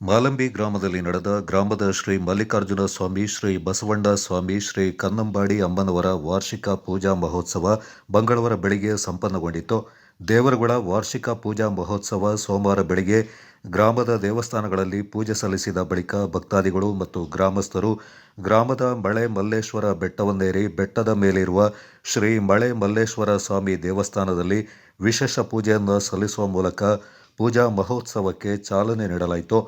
ಮಾಲಂಬಿ ಗ್ರಾಮದಲ್ಲಿ ನಡೆದ ಗ್ರಾಮದ ಶ್ರೀ ಮಲ್ಲಿಕಾರ್ಜುನ ಸ್ವಾಮಿ, ಶ್ರೀ ಬಸವಣ್ಣ ಸ್ವಾಮಿ, ಶ್ರೀ ಕನ್ನಂಬಾಡಿ ಅಮ್ಮನವರ ವಾರ್ಷಿಕ ಪೂಜಾ ಮಹೋತ್ಸವ ಮಂಗಳವಾರ ಬೆಳಗ್ಗೆ ಸಂಪನ್ನಗೊಂಡಿತು. ದೇವರುಗಳ ವಾರ್ಷಿಕ ಪೂಜಾ ಮಹೋತ್ಸವ ಸೋಮವಾರ ಬೆಳಗ್ಗೆ ಗ್ರಾಮದ ದೇವಸ್ಥಾನಗಳಲ್ಲಿ ಪೂಜೆ ಸಲ್ಲಿಸಿದ ಬಳಿಕ ಭಕ್ತಾದಿಗಳು ಮತ್ತು ಗ್ರಾಮಸ್ಥರು ಗ್ರಾಮದ ಮಳೆ ಮಲ್ಲೇಶ್ವರ ಬೆಟ್ಟವನ್ನೇರಿ ಬೆಟ್ಟದ ಮೇಲಿರುವ ಶ್ರೀ ಮಳೆ ಮಲ್ಲೇಶ್ವರ ಸ್ವಾಮಿ ದೇವಸ್ಥಾನದಲ್ಲಿ ವಿಶೇಷ ಪೂಜೆಯನ್ನು ಸಲ್ಲಿಸುವ ಮೂಲಕ ಪೂಜಾ ಮಹೋತ್ಸವಕ್ಕೆ ಚಾಲನೆ ನೀಡಲಾಯಿತು.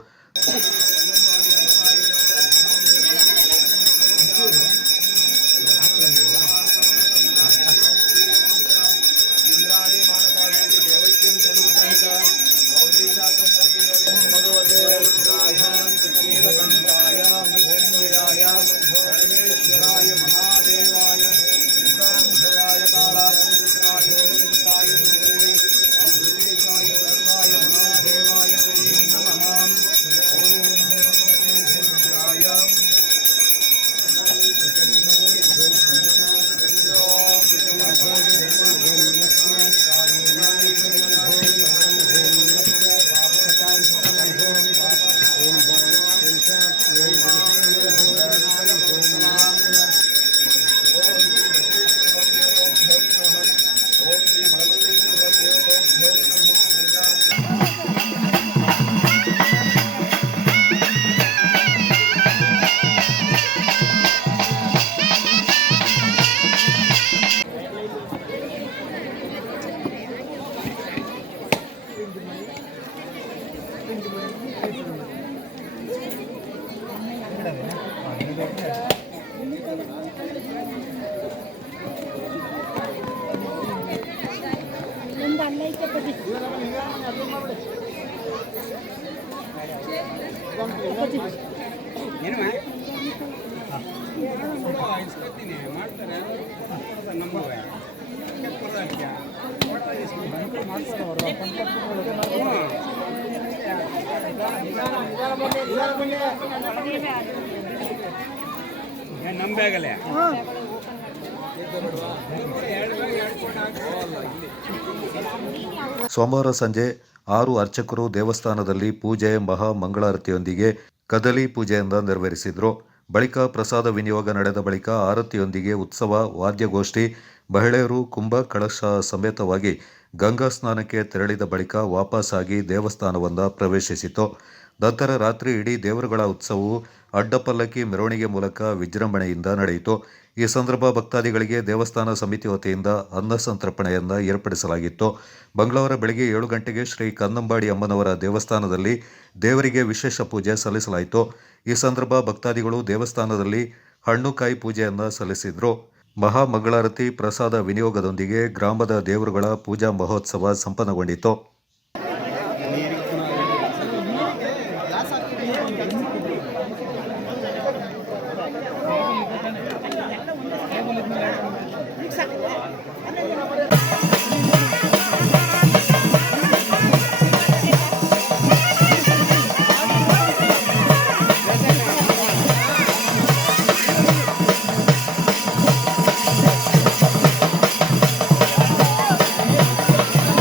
ಸೋಮವಾರ ಸಂಜೆ 6 ಅರ್ಚಕರು ದೇವಸ್ಥಾನದಲ್ಲಿ ಪೂಜೆ ಮಹಾ ಮಂಗಳಾರತಿಯೊಂದಿಗೆ ಕದಲಿ ಪೂಜೆಯಿಂದ ನೆರವೇರಿಸಿದರು. ಬಳಿಕ ಪ್ರಸಾದ ವಿನಿಯೋಗ ನಡೆದ ಬಳಿಕ ಆರತಿಯೊಂದಿಗೆ ಉತ್ಸವ ವಾದ್ಯಗೋಷ್ಠಿ, ಮಹಿಳೆಯರು ಕುಂಭ ಕಳಶ ಸಮೇತವಾಗಿ ಗಂಗಾ ಸ್ನಾನಕ್ಕೆ ತೆರಳಿದ ಬಳಿಕ ವಾಪಸ್ಸಾಗಿ ದೇವಸ್ಥಾನವನ್ನು ಪ್ರವೇಶಿಸಿತು. ನಂತರ ರಾತ್ರಿ ಇಡೀ ದೇವರುಗಳ ಉತ್ಸವವು ಅಡ್ಡಪಲ್ಲಕ್ಕಿ ಮೆರವಣಿಗೆ ಮೂಲಕ ವಿಜೃಂಭಣೆಯಿಂದ ನಡೆಯಿತು. ಈ ಸಂದರ್ಭ ಭಕ್ತಾದಿಗಳಿಗೆ ದೇವಸ್ಥಾನ ಸಮಿತಿ ವತಿಯಿಂದ ಅನ್ನ ಸಂತರ್ಪಣೆಯನ್ನು ಏರ್ಪಡಿಸಲಾಗಿತ್ತು. ಮಂಗಳವಾರ ಬೆಳಗ್ಗೆ 7 ಗಂಟೆಗೆ ಶ್ರೀ ಕನ್ನಂಬಾಡಿ ಅಮ್ಮನವರ ದೇವಸ್ಥಾನದಲ್ಲಿ ದೇವರಿಗೆ ವಿಶೇಷ ಪೂಜೆ ಸಲ್ಲಿಸಲಾಯಿತು. ಈ ಸಂದರ್ಭ ಭಕ್ತಾದಿಗಳು ದೇವಸ್ಥಾನದಲ್ಲಿ ಹಣ್ಣು ಕಾಯಿ ಪೂಜೆಯನ್ನು ಸಲ್ಲಿಸಿದರು. ಮಹಾ ಮಂಗಳಾರತಿ ಪ್ರಸಾದ ವಿನಿಯೋಗದೊಂದಿಗೆ ಗ್ರಾಮದ ದೇವರುಗಳ ಪೂಜಾ ಮಹೋತ್ಸವ ಸಂಪನ್ನಗೊಂಡಿತು.